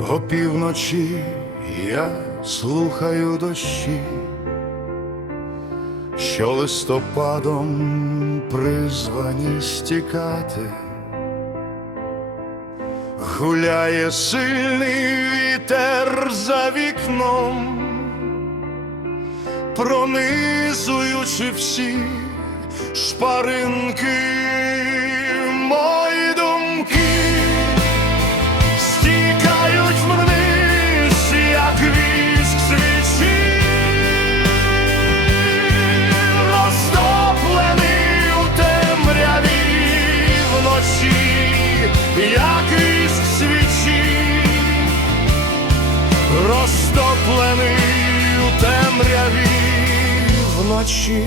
Опівночі я слухаю дощі, що листопадом призвані стікати, гуляє сильний вітер за вікном, пронизуючи всі шпаринки розтоплений у темряві вночі.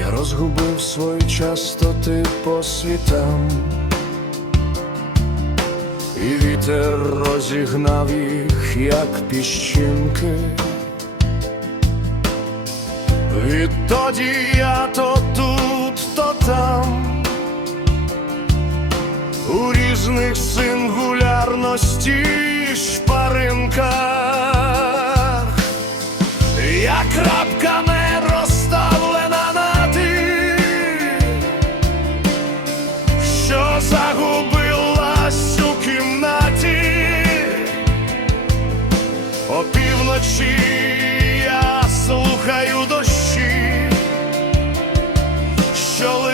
Я розгубив свої частоти по світам, і вітер розігнав їх, як піщинки. Відтоді я то тут, то там, у різних сингулярності вночі я слухаю дощі, що